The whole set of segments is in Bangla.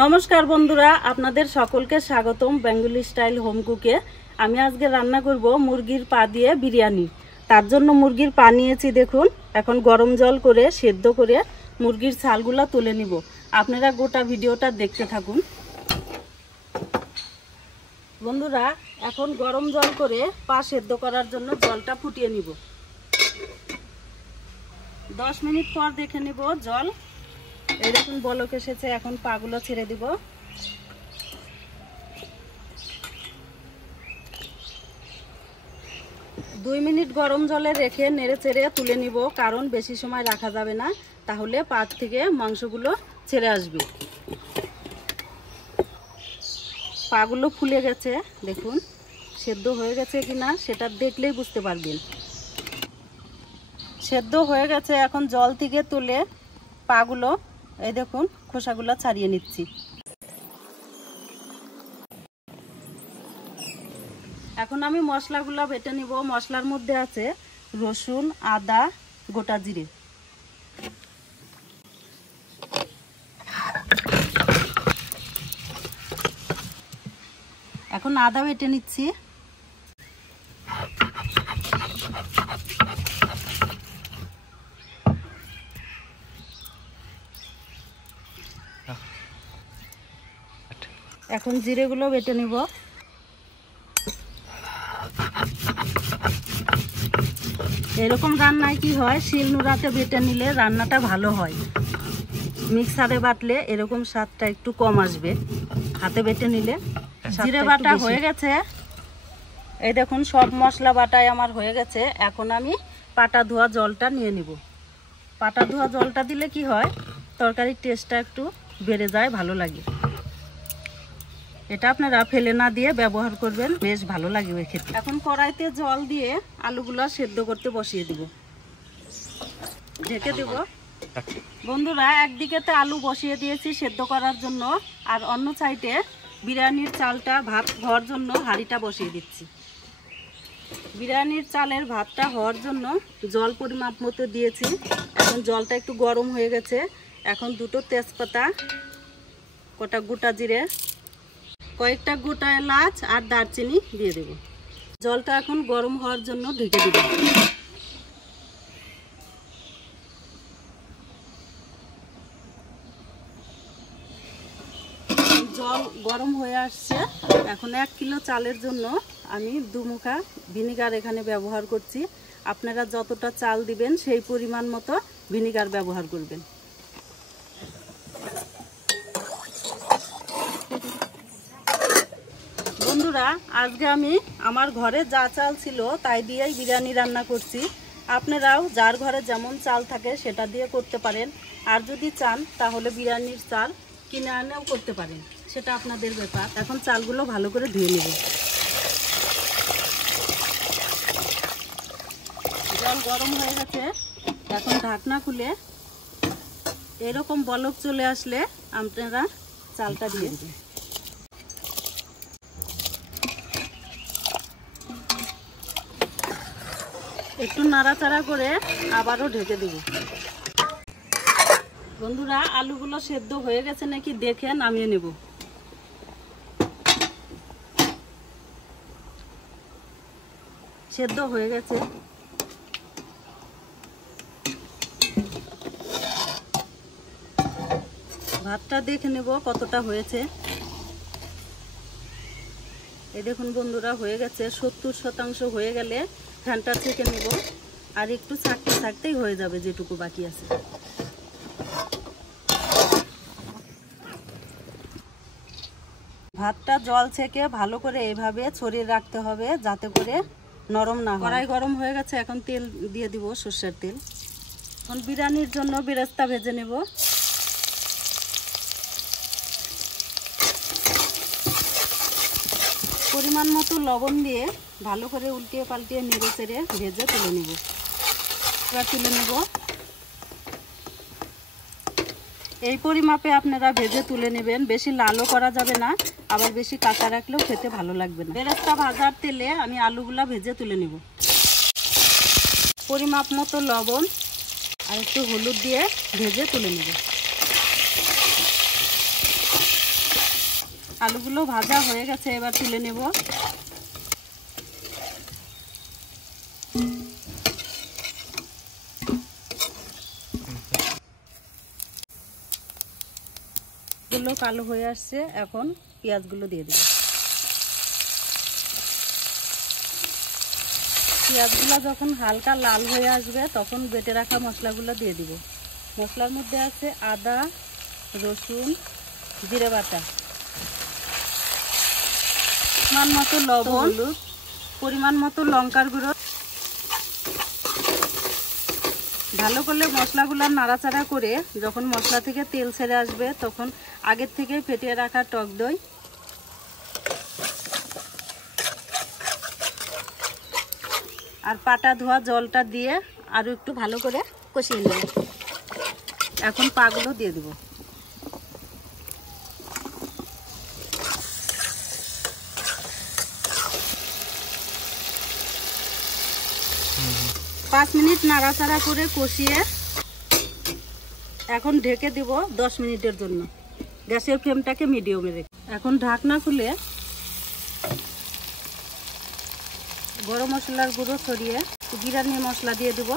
নমস্কার বন্ধুরা, আপনাদের সকলকে স্বাগতম বেঙ্গলি স্টাইল হোম কুকে। আমি আজকে রান্না করব মুরগির পা দিয়ে বিরিয়ানি। তার জন্য মুরগির পা নিয়েছি, দেখুন। এখন গরম জল করে সেদ্ধ করে মুরগির ছালগুলো তুলে নিব। আপনারা গোটা ভিডিওটা দেখতে থাকুন। বন্ধুরা, এখন গরম জল করে পা সেদ্ধ করার জন্য জলটা ফুটিয়ে নিব। 10 মিনিট পর দেখে নিব জল এই দেখুন বলক এসেছে। এখন পাগুলো ছেড়ে দিব। দুই মিনিট গরম জলে রেখে নেড়ে চেড়ে তুলে নিব, কারণ বেশি সময় রাখা যাবে না, তাহলে পা থেকে মাংসগুলো ছেড়ে আসবে। পাগুলো ফুলে গেছে, দেখুন। সেদ্ধ হয়ে গেছে কিনা সেটা দেখলেই বুঝতে পারবেন। সেদ্ধ হয়ে গেছে। এখন জল থেকে তুলে পাগুলো এই দেখুন খোসাগুলো ছাড়িয়ে নিচ্ছি। এখন আমি মশলাগুলো বেটে নিব। মশলার মধ্যে আছে রসুন, আদা, গোটা জিরে। এখন আদা বেটে নিচ্ছি। এখন জিরেগুলো বেটে নিব। এরকম রান্নায় কি হয়, শিলনোড়াতে বেটে নিলে রান্নাটা ভালো হয়। মিক্সারে বাটলে এরকম স্বাদটা একটু কম আসবে। হাতে বেটে নিলে জিরে বাটা হয়ে গেছে। এই দেখুন সব মশলা বাটাই আমার হয়ে গেছে। এখন আমি পাটা ধোয়া জলটা নিয়ে নিব। পাটা ধোয়া জলটা দিলে কি হয়, তরকারির টেস্টটা একটু বেড়ে যায়, ভালো লাগে। এটা আপনারা ফেলে না দিয়ে ব্যবহার করবেন, বেশ ভালো লাগবে খেতে। এখন কড়াইতে জল দিয়ে আলুগুলো সেদ্ধ করতে বসিয়ে দিব। ঢেকে দেব। বন্ধুরা, একদিকেতে আলু বসিয়ে দিয়েছি সেদ্ধ করার জন্য, আর অন্য সাইডে বিরিয়ানির চালটা ভাত হওয়ার জন্য হাঁড়িটা বসিয়ে দিচ্ছি। বিরিয়ানির চালের ভাতটা হওয়ার জন্য জল পরিমাপ মতো দিয়েছি। এখন জলটা একটু গরম হয়ে গেছে। এখন দুটো তেজপাতা, কটা গোটা জিরে, কয়েকটা গোটা এলাচ আর দারচিনি দিয়ে দেব। জলটা এখন গরম হওয়ার জন্য ঢেকে দেব। জল গরম হয়ে আসছে। এখন 1 কিলো চালের জন্য আমি 2 মুখা ভিনিগার এখানে ব্যবহার করছি। আপনারা যতটা চাল দিবেন সেই পরিমাণ মতো ভিনিগার ব্যবহার করবেন। বন্ধুরা, আজকে আমি আমার ঘরে যা চাল ছিল তাই দিয়েই বিরিয়ানি রান্না করছি। আপনারাও যার ঘরে যেমন চাল থাকে সেটা দিয়ে করতে পারেন, আর যদি চান তাহলে বিরিয়ানির চাল কিনে আনেও করতে পারেন, সেটা আপনাদের ব্যাপার। এখন চালগুলো ভালো করে ধুয়ে নেব। জল গরম হয়ে গেছে। এখন ঢাকনা খুলে এরকম বলক চলে আসলে আপনারা চালটা দিয়ে দেবেন। একটু নাড়াচাড়া করে আবারও ঢেকে দেব। বন্ধুরা, আলুগুলো সেদ্ধ হয়ে গেছে নাকি দেখে নামিয়ে নেব। সেদ্ধ হয়ে গেছে। ভাতটা দেখে নেব কতটা হয়েছে। এই দেখুন বন্ধুরা, হয়ে গেছে। 70% হয়ে গেলে ফ্যানটা ছেঁকে নেব। আর একটু ছাড়তে ছাড়তেই হয়ে যাবে যেটুকু বাকি আছে। ভাতটা জল ছেঁকে ভালো করে এভাবে ছড়িয়ে রাখতে হবে, যাতে করে নরম না হয়। কড়াই গরম হয়ে গেছে। এখন তেল দিয়ে দিব, সরষের তেল। এখন বিরিয়ানির জন্য বেরেস্তা ভেজে নেব। পরিমাণ মতো লবণ দিয়ে ভালো করে উল্টিয়ে পাল্টিয়ে নেড়ে চেড়ে ভেজে তুলে নেব। এবার তুলে নেব। এই পরিমাপে আপনারা ভেজে তুলে নেবেন। বেশি লালও করা যাবে না, আবার বেশি কাঁচা রাখলেও খেতে ভালো লাগবে না। বেরেস্তা ভাজার তেলে আমি আলুগুলা ভেজে তুলে নেব। পরিমাপ মতো লবণ আর একটু হলুদ দিয়ে ভেজে তুলে নেব। আলুগুলো ভাজা হয়ে গেছে, এবার তুলে নেব। গুলো কালো হয়ে আসছে, এখন পেঁয়াজগুলো দিয়ে দেব। পেঁয়াজগুলো যখন হালকা লাল হয়ে আসবে তখন বেটে রাখা মশলাগুলো দিয়ে দিব। মশলার মধ্যে আছে আদা, রসুন, জিরে বাটা, পরিমাণ মতো লবণ, পরিমাণ মতো লঙ্কার গুঁড়ো। ভালো করে মশলাগুলো নাড়াচাড়া করে যখন মশলা থেকে তেল ছেড়ে আসবে তখন আগের থেকে ফেটিয়ে রাখা টক দই, আর পাটা ধোয়া জলটা দিয়ে আরও একটু ভালো করে কষিয়ে নেব। এখন পাগুলো দিয়ে দেব। পাঁচ মিনিট নাড়াচাড়া করে কষিয়ে এখন ঢেকে দেব 10 মিনিটের জন্য। গ্যাসের ফ্লেমটাকে মিডিয়ামে রেখে এখন ঢাকনা খুলে গরম মশলার গুঁড়ো ছড়িয়ে বিরিয়ানি মশলা দিয়ে দেব।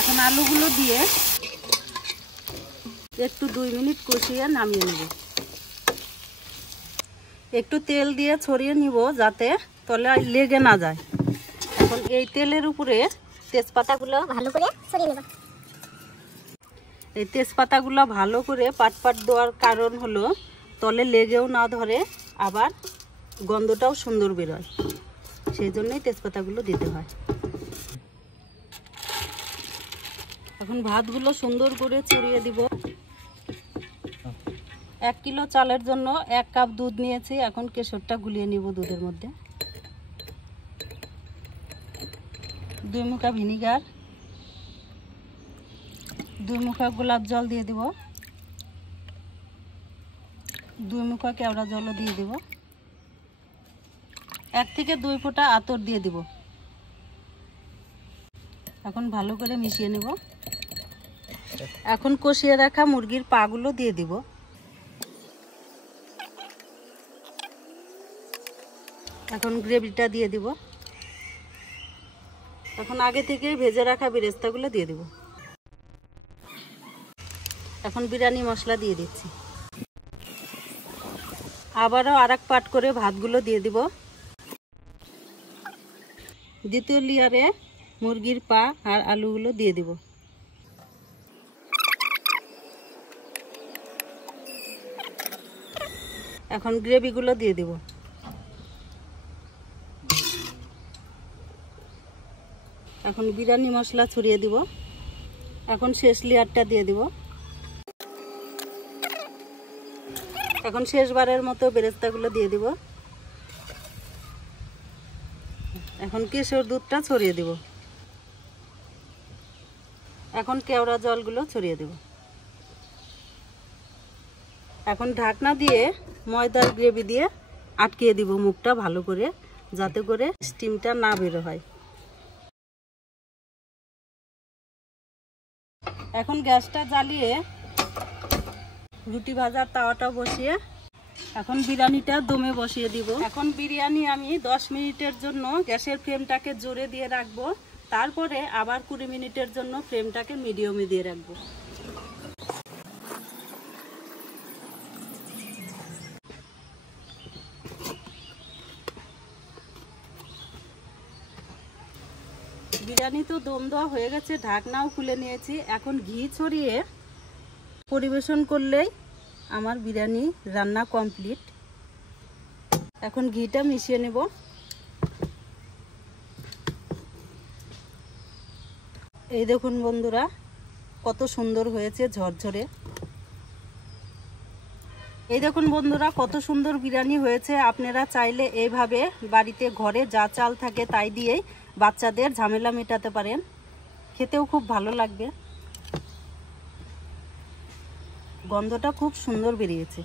এখন আলুগুলো দিয়ে একটু 2 মিনিট কষিয়ে নামিয়ে নেব। একটু তেল দিয়ে ছড়িয়ে নিব যাতে তলায় লেগে না যায়। এখন এই তেলের উপরে তেজপাতাগুলো ভালো করে ছড়িয়ে নেব। এই তেজপাতাগুলো ভালো করে পাট পাট দেওয়ার কারণ হলো তলে লেগেও না ধরে, আবার গন্ধটাও সুন্দর বেরোয়, সেই জন্যই তেজপাতাগুলো দিতে হয়। এখন ভাতগুলো সুন্দর করে ছড়িয়ে দিব। 1 কিলো চালের জন্য 1 কাপ দুধ নিয়েছি। এখন কেশরটা গুলিয়ে নিব দুধের মধ্যে। 2 মুখা ভিনিগার, 2 মুখা গোলাপ জল দিয়ে দিব, 2 মুখা কেওড়া জলও দিয়ে দিব, 1 থেকে 2 ফোঁটা আতর দিয়ে দিব। এখন ভালো করে মিশিয়ে নেব। এখন কষিয়ে রাখা মুরগির পাগুলো দিয়ে দিব। এখন গ্রেভিটা দিয়ে দিব। এখন আগে থেকে ভেজে রাখা বেরেস্তাগুলো দিয়ে দিব। এখন বিরিয়ানি মশলা দিয়ে দিচ্ছি। আবারও আরেক পাট করে ভাতগুলো দিয়ে দিব। দ্বিতীয় লেয়ারে মুরগির পা আর আলুগুলো দিয়ে দিব। এখন গ্রেভিগুলো দিয়ে দিব। এখন বিরিয়ানি মশলা ছড়িয়ে দিব। এখন শেষ লেয়ারটা দিয়ে দিব। এখন শেষবারের মতো বেরেস্তাগুলো দিয়ে দিব। এখন কেশর দুধটা ছড়িয়ে দিব। এখন কেওড়া জলগুলো ছড়িয়ে দেব। এখন ঢাকনা দিয়ে ময়দার গ্রেভি দিয়ে আটকিয়ে দিব মুখটা ভালো করে, যাতে করে স্টিমটা না বের হয়। এখন গ্যাসটা জ্বালিয়ে রুটি ভাজার তাওয়াটা বসিয়ে এখন বিরিয়ানিটা দমে বসিয়ে দিব। এখন বিরিয়ানি আমি 10 মিনিটের জন্য গ্যাসের ফ্লেমটাকে জোরে দিয়ে রাখবো, তারপরে আবার 20 মিনিটের জন্য ফ্লেমটাকে মিডিয়ামে দিয়ে রাখবো। বিরিয়ানি তো দম দেওয়া হয়ে গেছে, ঢাকনাও খুলে নিয়েছি। এখন ঘি ছড়িয়ে পরিবেশন করলেই আমার বিরিয়ানি রান্না কমপ্লিট। এখন ঘিটা মিশিয়ে নেব। এই দেখুন বন্ধুরা, কত সুন্দর হয়েছে ঝরঝরে। এই দেখুন বন্ধুরা, কত সুন্দর বিরিয়ানি হয়েছে। আপনারা চাইলে এইভাবে বাড়িতে ঘরে যা চাল থাকে তাই দিয়েই বাচ্চাদের ঝামেলা মেটাতে পারেন, খেতেও খুব ভালো লাগবে। গন্ধটা খুব সুন্দর বেরিয়েছে।